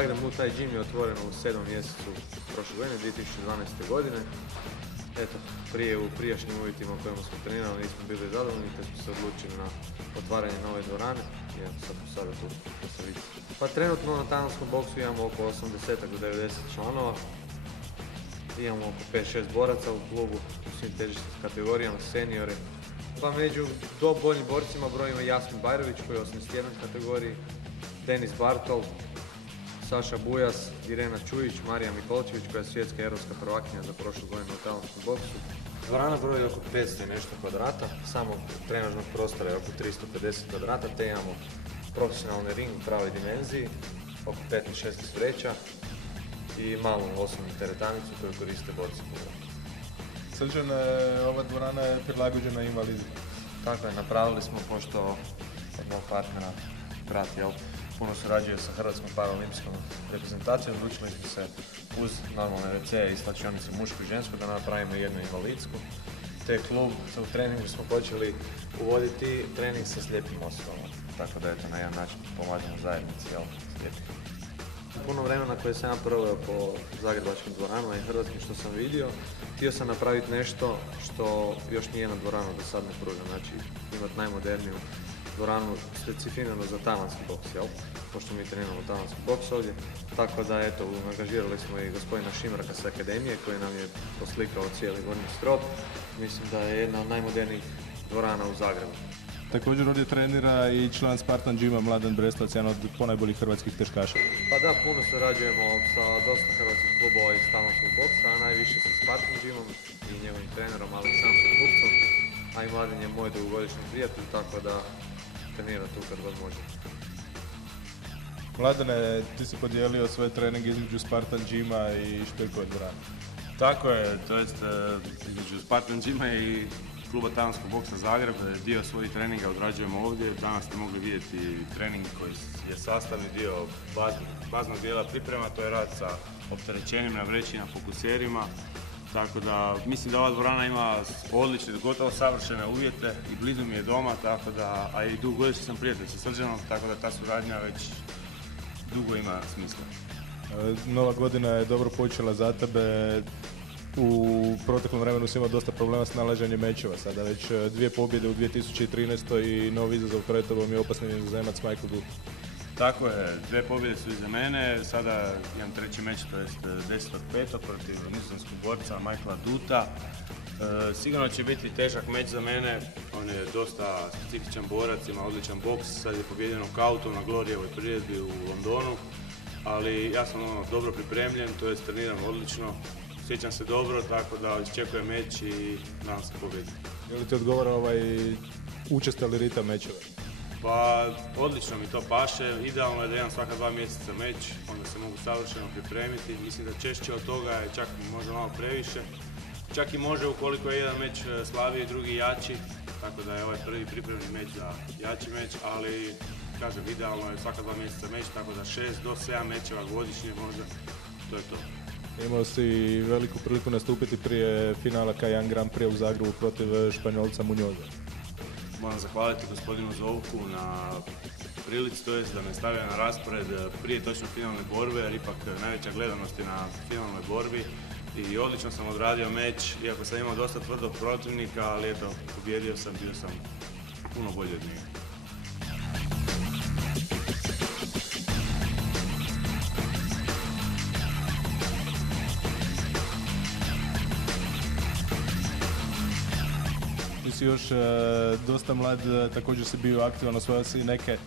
Zagreb Muay Gym je otvoren u 7. mjesecu prošle godine, 2012. godine. Eto, u prijašnjim uvjetima u kojima smo trenirali nismo bili zadovoljni, te smo se odlučili na otvaranje nove dvorane. I evo, sad smo sada tu da se vidi. Pa trenutno na tananskom boksu imamo oko 80 do 90 članova. Imamo oko 5-6 boraca u klubu u svim težišnim kategorijama, seniore. Pa među boljim borcima brojimo Jasmin Bajrović koji je 81 kategoriji, Denis Bartol, Saša Bujas, Irena Čujić, Marija Mikolčević koja je svjetska europska prvakinja za prošlu godinu u talijanskom boksu. Dvorana broji oko 500 i nešto kvadrata, samo trenažnog prostora je oko 350 kvadrata, te imamo profesionalni ring u pravoj dimenziji, oko 15-16 vreća i malu osobnu teretanicu koju koriste borci. Srđan, ova dvorana je prilagođena invalidima. Tako je, napravili smo, pošto od mog partnera, brat, puno surađuje sa Hrvatskom paraolimpijskom reprezentacijom, odlučili smo se uz normalne WC i slačionicu mušku i žensku da napravimo jednu invalidsku. Te klub, u treningu smo počeli uvoditi trening sa slijepim osobama, tako da eto, na jedan način pomažemo zajednici slijepih. Puno vremena koje sam ja proveo po zagrebačkim dvoranama i hrvatskim što sam vidio, htio sam napraviti nešto što još nijedna dvorana do sad ne pruža, znači imati najmoderniju dvoranu specificiranu za talijanski boks, pošto mi treniramo talijanski boks ovdje, tako da eto, angažirali smo i gospodina Šimraka sa akademije koji nam je poslikao cijeli gornji strop. Mislim da je jedna od najmodernijih dvorana u Zagrebu. Također ovdje trenira i član Spartan Gyma Mladen Breslac, jedan od ponajboljih hrvatskih teškaša. Pa da, puno surađujemo sa dosta hrvatskih klubova iz talijanskog boksa, a najviše sa Spartan Gymom i njegovim trenerom Aleksandrom Kupcom, a i Mladen je moj dugogodišnji prijatelj, tako da trenira tu kad god može. Mladene, ti si podijelio svoje treninge između Spartan Gyma i Špirkove dvorane. Tako je, to jest između Spartan Gyma i kluba talijanskog boksa Zagreb, dio svojih treninga odrađujemo ovdje. Danas ste mogli vidjeti trening koji je sastavni dio baznog dijela priprema, to je rad sa opterećenjem na vreći, na fokuserima. Tako da mislim da ova dvorana ima odlične, gotovo savršene uvjete i blizu mi je doma, tako da, a i dugogodišnji sam prijatelj sa Srđanom, tako da ta suradnja već dugo ima smisla. Nova godina je dobro počela za tebe. U proteklom vremenu si imao dosta problema s nalaženjem mečeva, sada već 2 pobjede u 2013. i novi izazov pred tobom je opasni nizozemac Michael Duta. Tako je, 2 pobjede su iza mene, sada imam treći meč, to jest 10.5. protiv nizozemskog borca Michaela Duta. Sigurno će biti težak meč za mene, on je dosta specifičan borac, ima odličan boks, sad je pobjedio nokautom na Glorijevoj priredbi u Londonu, ali ja sam dobro pripremljen, to jest treniram odlično. Sjećam se dobro, tako da iščekujem meč i nadam se pobjedi. Je li ti odgovara učestali ritam mečeva? Pa, odlično mi to paše. Idealno je da imam svaka 2 mjeseca meč, onda se mogu savršeno pripremiti. Mislim da češće od toga je čak možda malo previše. Čak i može ukoliko je jedan meč slabiji, drugi jači, tako da je ovaj prvi pripremni meč za jači meč, ali kažem, idealno je svaka 2 mjeseca meč, tako da 6 do 7 mečeva godišnje možda, to je to. Imao si veliku priliku nastupiti prije finala Cayenne Grand Prix u Zagrebu protiv Španjolca Muñoza. Moram zahvaliti gospodinu Zovku na prilici, to jest da me stavio na raspored prije točno finalne borbe, jer ipak najveća gledanost je na finalnoj borbi i odlično sam odradio meč, iako sam imao dosta tvrdog protivnika, ali eto, pobjedio sam, bio sam puno bolji od njega. Ti si još dosta mlad, također si bio aktivan, osvojio si neke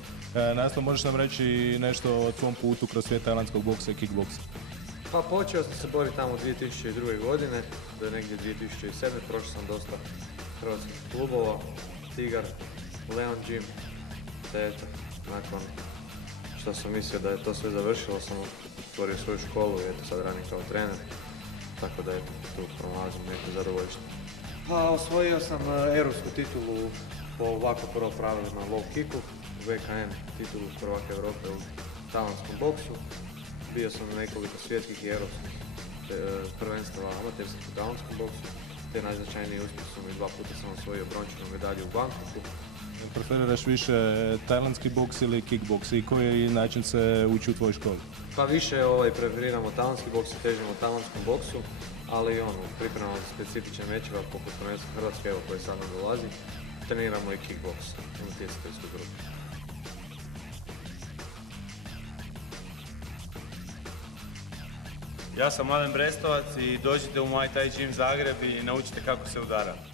naslov. Možeš nam reći nešto o tvom putu kroz svijet tajlandskog boksa i kickboksa? Pa počeo sam se boriti tamo 2002. godine, do negdje 2007. Prošao sam dosta hrvatskih klubova, Tigar, Leon Gym, te eto, nakon što sam mislio da je to sve završilo, sam otvorio svoju školu i eto sad radim kao trener, tako da eto, tu pronalazim neko zadovoljstvo. Pa osvojio sam europsku titulu po ovako prvo pravilima low kicku, VKM titulu prvaka Europe u talijanskom boksu. Bio sam na nekoliko svjetskih i europskih prvenstava amaterskih u talijanskom boksu, te najznačajniji uspjeh su mi 2 puta sam osvojio brončanu medalju u Bangkoku. Preferiraš više tajlandski boks ili kickboks i koji način se uči u tvojoj školi? Pa više preferiramo tajlandski boks i težimo tajlandskom boksu, ali pripremamo specifične mečeva poput prvenstva Hrvatske, evo koji sad nam dolazi. Treniramo i kickboks u natjecateljskoj grupi. Ja sam Mladen Brestovac i dođite u Muay Thai Gym Zagreb i naučite kako se udara.